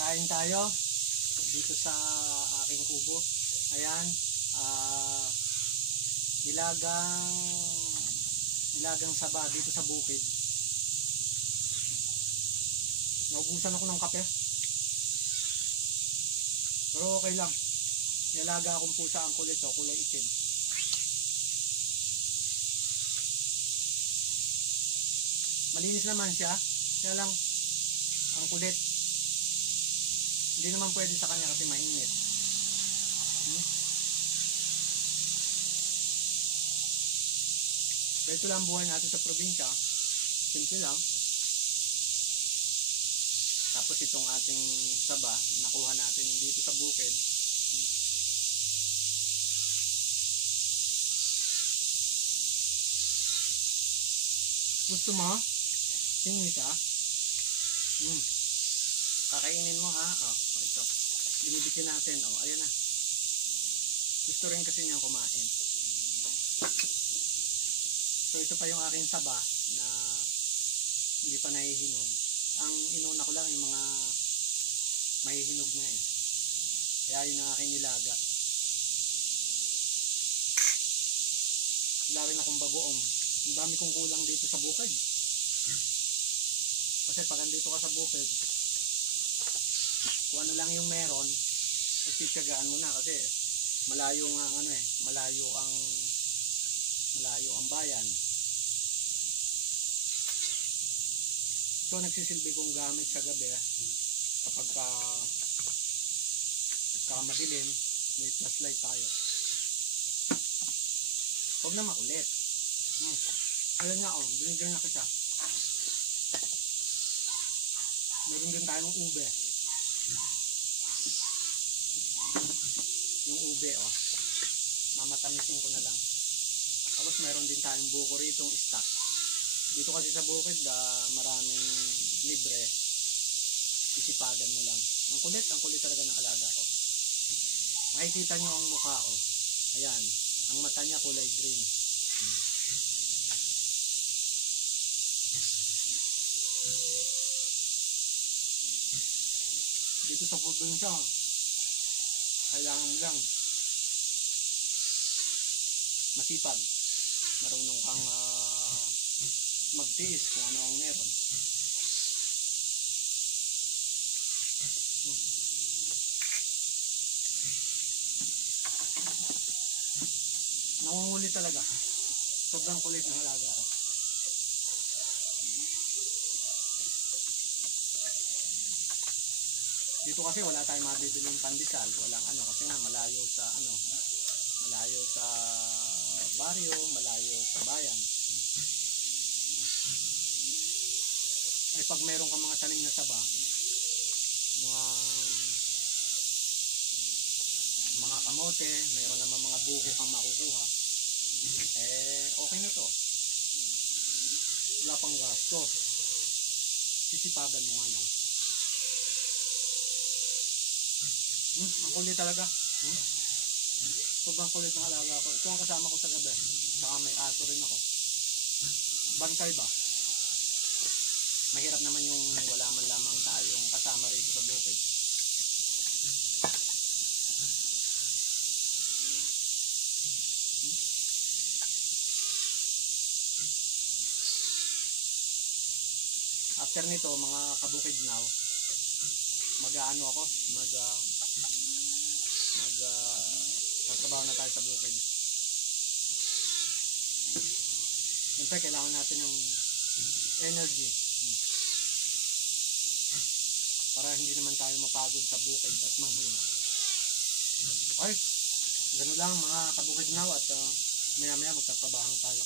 Kain tayo dito sa aking kubo. Ayan, nilagang saba dito sa bukid. Naubusan ako ng kape, pero okay lang. Nilaga akong pusa, ang kulit o, kulay itim. Malinis naman siya, kaya lang ang kulit. Hindi naman pwede sa kanya kasi mainit. So ito lang buhay natin sa probinsya. Simple lang. Tapos itong ating saba, nakuha natin dito sa bukid. Gusto mo? Tingin ka? Kakainin mo ha? Ito. Binibitin natin. Ayan na. Gusto rin kasi niyang kumain. So ito pa yung aking saba na hindi pa nahihinog. Ang inuna ko lang yung mga mahihinog na eh. Kaya yun ang aking nilaga. Wala rin akong bagoong. Ang dami kong kulang dito sa bukid. Kasi pag andito ka sa bukid, kung ano lang yung meron, pagtitiyagaan mo na kasi malayo ang malayo ang bayan. Ito nagsisilbi kong gamit sa gabi kapag madilim, may flashlight tayo. Huwag na makulit. Ayan nga binigyan na kita. Meron din tayong ube. Yung ube mamatamisin ko na lang. Tapos meron din tayong buko rito, stock. Dito kasi sa bukid maraming libre. Isipagan mo lang. Ang kulit talaga ng alaga ko. Makikita nyo ang mukha Ayan, ang mata niya kulay green. Dito sa probinsya, kailangan mo lang masipag, marunong kang magtiis kung ano ang meron. Nangunguli talaga. Sobrang kulit ng alaga ko. Dito kasi wala tayong mabibiling pandesal, walang kasi nga malayo sa baryo, malayo sa bayan. Ay pag meron kang mga tanim na saba, mga kamote, meron naman mga buko kang makukuha, okay na to. Wala pang gastos. Sisipagan mo nga lang. Ang kulit talaga. Sobrang kulit ng alaga ko. Ito ang kasama ko sa gabi. Saka may aso rin ako. Bantay ba? Mahirap naman yung wala man lamang tayong kasama rito sa bukid. After nito, mga kabukid now, tatrabaho na tayo sa bukid. Siyempre, kailangan natin ng energy para hindi naman tayo mapagod sa bukid at manghina. Okay, gano'n lang mga kabukid now at maya maya magtatrabaho tayo.